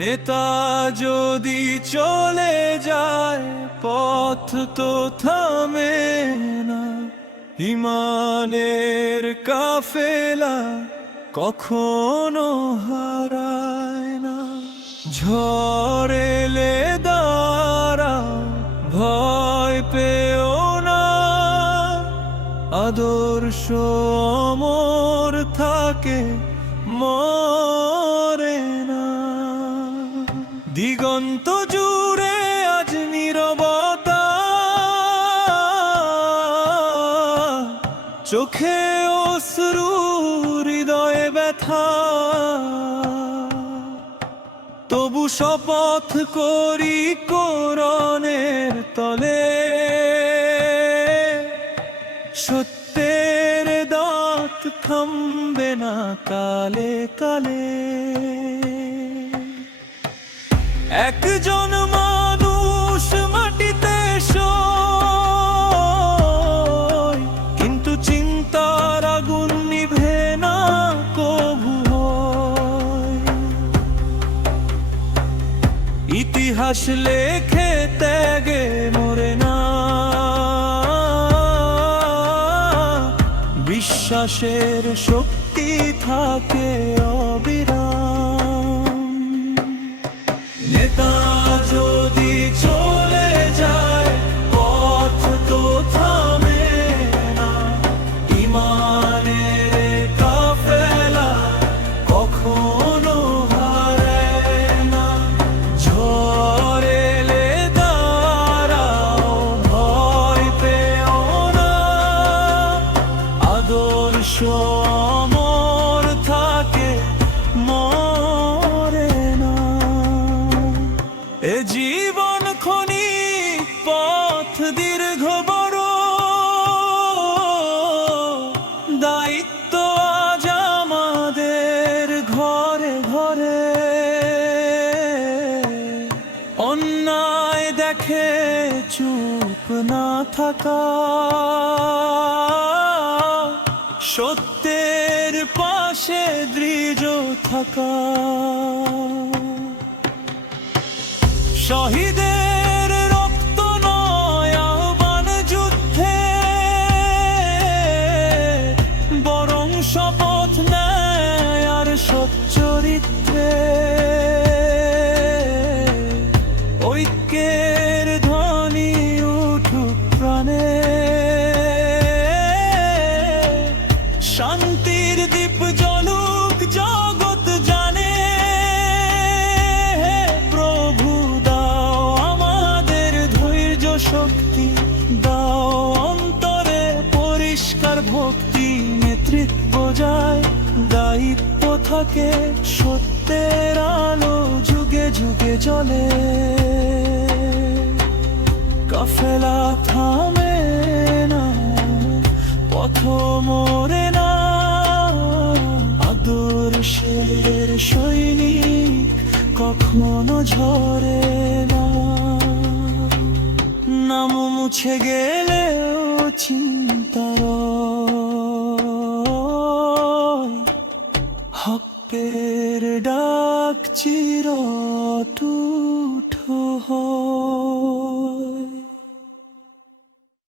নেতা যদি চলে যায় পথ তো থামে না, ইমানের কাফেলা কখনো হারায় না। ঝড় এলে দাঁড়াও, ভয় পেও না, আদর্শ অমর থাকে, মরে না। দিগন্ত জুড়ে আজ নীরবতা, চোখে অশ্রু, হৃদয়ে ব্যথা, তবু শপথ করি কোরআনের তলে, সত্যের দাঁত থামবে না কালে কালে। একজন মানুষ মাটিতে শোয়, কিন্তু চিন্তার আগুন নিভে না কভু হয়। ইতিহাস লেখে ত্যাগে মরে না, বিশ্বাসের শক্তি থাকে অবিরাম। নেতা যদি চলে যায় পথ তো থামে না, ইমানের কাফেলা কখনো হারায় না। ঝড় এলে দাঁড়াও, ভয় পেও না, আদর্শ অমর থাকে, মরে না। এ জীবন ক্ষণিক, পথ দীর্ঘ বড়, দায়িত্ব আজ আমাদের ঘরে ঘরে। অন্যায় দেখে চুপ না থাকা, সত্যের পাশে দৃঢ় থাকা। শহীদের রক্ত নয় আহ্বান যুদ্ধে, বরং শপথ নেয় আর সচ্চরিত্রে। ঐক্যের ধ্বনি উঠুক প্রাণে, শান্তির দীপ জ্বলুক জগৎ জানে। প্রভু দাও আমাদের ধৈর্য শক্তি, দাও অন্তরে পরিষ্কার ভক্তি। নেতৃত্ব যায়, দায়িত্ব থাকে, সত্যের আলো যুগে যুগে জ্বলে। কাফেলা থামে না, পথ মরে না, আদর্শের সৈনিক কখনো ঝরে না। নাম মুছে গেলেও চিহ্ন